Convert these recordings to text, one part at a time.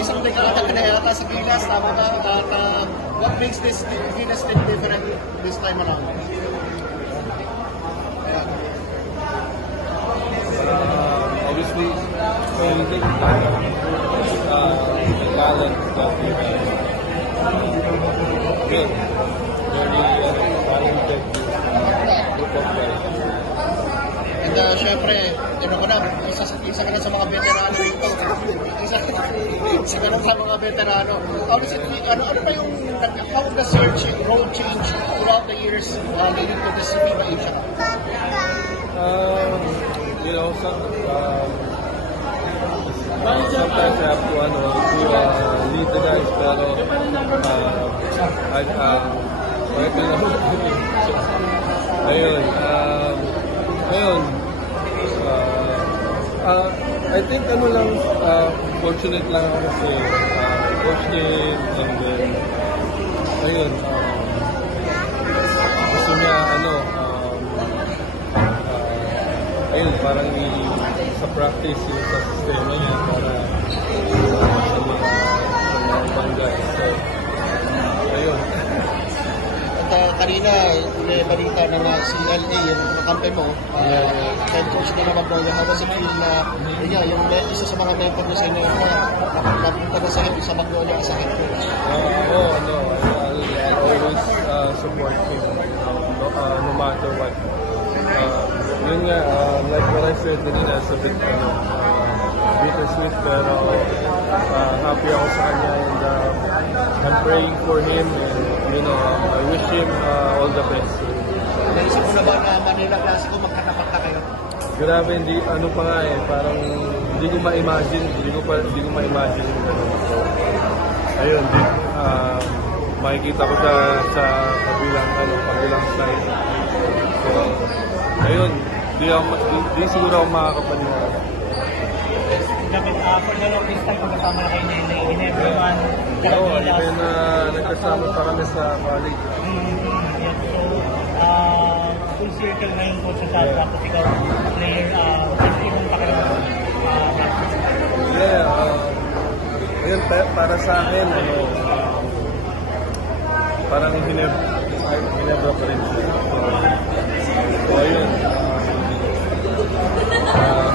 isang dekada ka na yata sa Gilas, tama na, at what makes this Gilas team different this time around? Yeah. Obviously, when you think about the talent that we have, good, very talented group of guys. And syempre, isa ka na sa mga veterano dito. Isa ka na sa mga veterano. How ba yung, how does your role change throughout the years leading to this FIBA Asia Cup? You know, sometimes I have to lead the guys, pero I think fortunate lang ako kasi coach din, and then ayun, gusto niya ayun, parang sa practice yung sa sistema niya para sa mga ibang guys. So, ayun. At kanina, may balita na nga si LA, yung kakampi mo, head coach na naman po, how does it feel na yung isa sa mga mentor na sa inyo na napunta na sa Magnolia sa head coach? I'll always support him no matter what. Yun nga, like what I said kanina, sa bit bittersweet, pero happy ako sa kanya, and I'm praying for him, and I wish him all the best. Naisip mo na ba na Manila Classico magkatapat na kayo? Grabe, pa nga parang hindi ko ma-imagine yung gano'n. So, ayun, makikita ko sa kabilang side. So, ayun, di siguro ako makakapaniwala. Dapat for the longest time pagkasama na kayo na in everyone. Oo, even nagkasama pa kami sa college. So, full circle ngayon po sa South Tapos ikaw, player, ibang pa kayo. Ayun, para sa akin, parang Ginebra pa rin siya. So, ayun,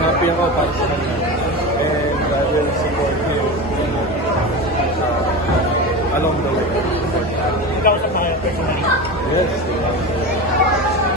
happy ako para sa kanya.